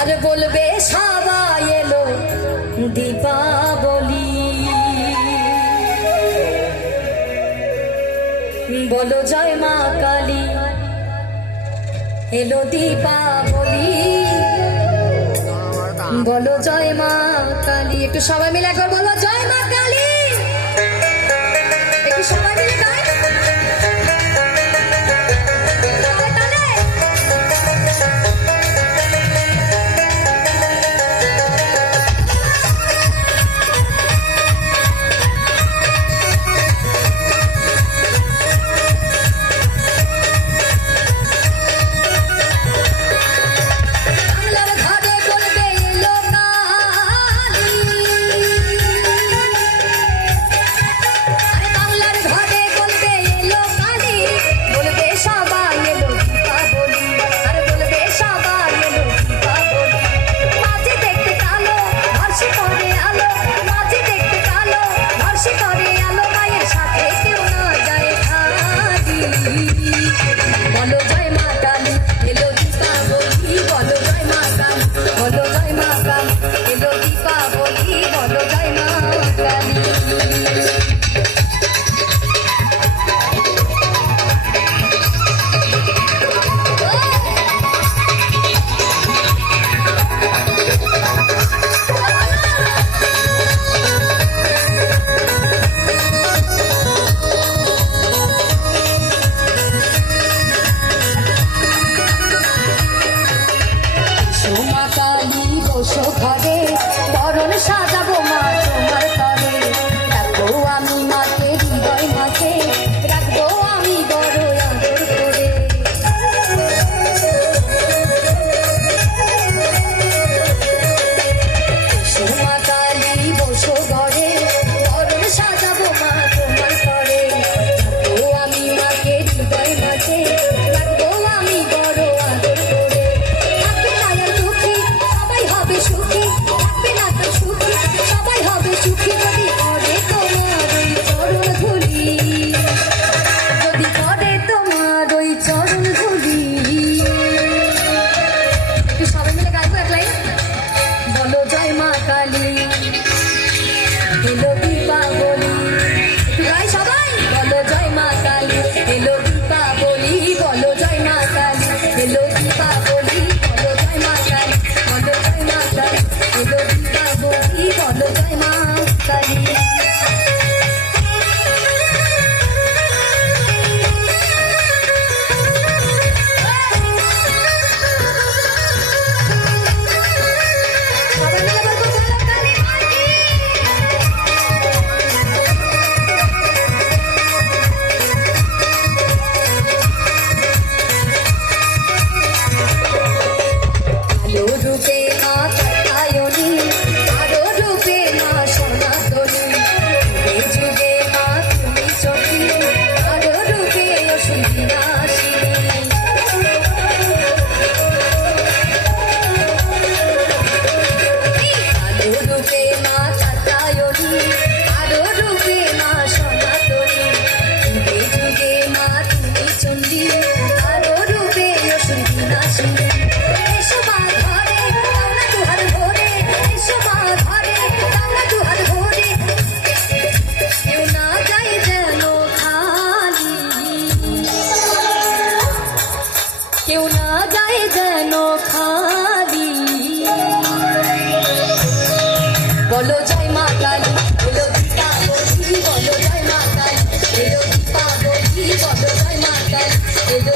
আর বলবে সবাই এলো দীপাবলি। বলো জয় মা কালী, এলো দীপাবলি। বলো জয় মা কালী, একটু সবাই মিলে একবার বলো জয় মা কালী, একটু সবাই মিলে গাই। বলো জয় মা কালী, এলো দীপাবলি। বলো জয় মা কালী, বলো জয় মা কালী, এলো দীপাবলি। বলো জয় মা কালী। ঘরে বরণ সাজাবো মা তোমার তরে, রাখবো আমি মাকে হৃদয় মাঝে, রাখবো আমি বড় আদর করে। সোমা কালী বসো ঘরে, বরণ সাজাবো মা তোমার তরে, রাখবো আমি মাকে হৃদয় মাঝে, রাখবো আমি বড় আদর করে। থাকবে না আর দুঃখী, সবাই হবে সুখী, থাকবে না তো সুখী, সবাই হবে সুখী যদি করে তোমার ওই চরণ ধুলি, যদি করে তোমার ওই চরণ ধুলি। একটু সবাই মিলে গাইবো এক লাইন। বলো জয় মা কালী, এলো দীপাবলি। একটু গাই সবাই, বলো জয় মা কালী, এলো দীপাবলি। বলো জয় মা কালী, এলো দীপাবলি। বলো জয় মা কালী, বলো জয় মা কালী, এলো দীপাবলি। বলো জয় মা কালী। সবাই মিলে বলবো বলো কালী মাই কি। আলো রূপে মা কাত্যায়নী, আলো রূপে মা সনাতনী, যুগে যুগে মা তুমি চোখী, আলো রূপে অসুর বিনাশিনী। আলো রূপে মা কাত্যায়নী, আলো রূপে মা সনাতনী, যুগে যুগে মা তুমি চণ্ডী, আলো রূপে অসুর বিনাশিনী। এসো মা ঘরে, দাও না দুহার ভরে, এসো মা ঘরে, দাও না দুহার ভরে, কেউ না যায় যেন খালি, কেউ না যায় যেন খালি। বলো জয় মা কালী, এলো দীপাবলি। বলো জয় মা কালী, এলো দীপাবলি। বলো জয় মা কালী, এলো